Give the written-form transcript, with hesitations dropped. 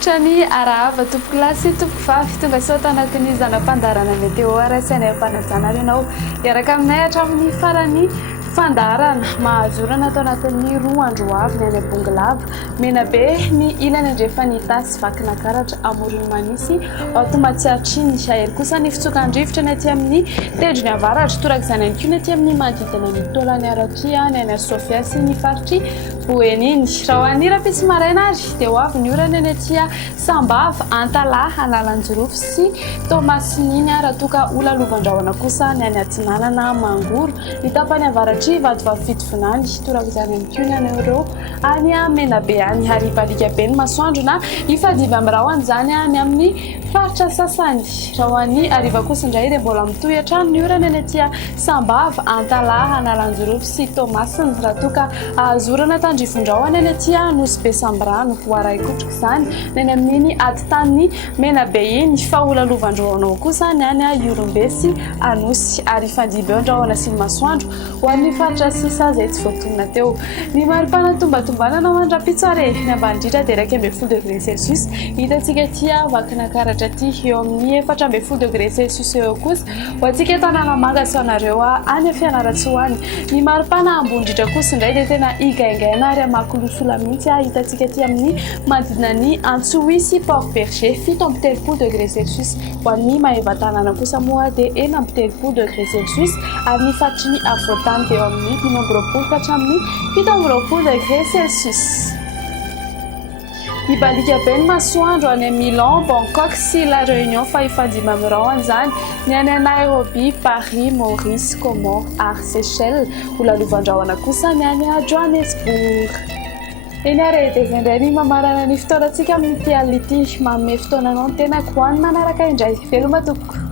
Rivotrany arahava tompoko lasy tompoko vavy tonga sao tanatin'ny zanam-pandarana meteo arasainay mpanajana ianao iaraka aminay hatramin'ny farany fandarana mahazorana atao anatin'ny 2 andro avy ny any Abongilava menabe ny ilany andrefa ny tasy vakina karatra amoron'ny manisy automatsiatriny shahery kosa ny fitsokan-drivotra ny aty amin'ny tendrony avaratra torak' izany ihany koa ny aty amin'ny manodidina ny tolany aratria ny any Sofia sy ny faritry boeniny raha ho an'ny rahapisy maraina ary dia ho avy ny orana ny atya Sambava Antalaha Analanjorofo sy Tomasininy raha toka ola lovandrahona kosa ny any Atsinanana Mangoro ny tapany avaratra vadovavy fitovinany torak' izany amin'ny koa ny an'ireo any menabe any ary balika be ny masoandro na ifadivy amin'ny rahany izany any amin'ny faritra sasany raha ho an'ny ariva kosa indray dia mbola mitohy hatrany ny orana ny atya Sambava Antalaha Analanjorofo sy Tomasiny raha toka ahazorana tandrifon-drahona ny atya Nosy Sambrano voaraikotrika izany ny amin'iny atitan'ny menabe iny fa ola lovandrahona kosa ny any Iorombe sy Anosy ary ifandimby eo andrahona sy ny masoandro ho an'ny faritra sisa izay tsy voatonona teo ny maripana tombatombanana mandrapitsare ny ambanitritra dia 12 degré Celsius hitantsika tia vakina karatra ty eo amin'ny 14 degré Celsius eo kosa ho antsika tanàna manga sy anareo any Fianarantsoa ny maripana ambondritra kosa indray dia tena igaingaina ary makolosola mihitsy hitantsika ty amin'ny manodidina ny Antsohisy Port Berger 17 degré Celsius ho an'ny Maevatanana kosa moa dia 13 degré Celsius ary ny faritry ny Avoatany dia eo amin'ny 19 ka hatramin'ny 17 degré Celsius. Ibalika be ny masoandro any Milan, Bangkok sy La Réunion fa ifandimby amin'ny rahany izany ny any Nairobi, Paris, Maurice, Comores ary Seychelles ola lovandrahona kosa ny any Johannesburg. Eny ary dia izay indray ny mamarana ny fotoanantsika amin'ity ality manome fotoananao ny tena koanina manaraka indray veloma tompoko.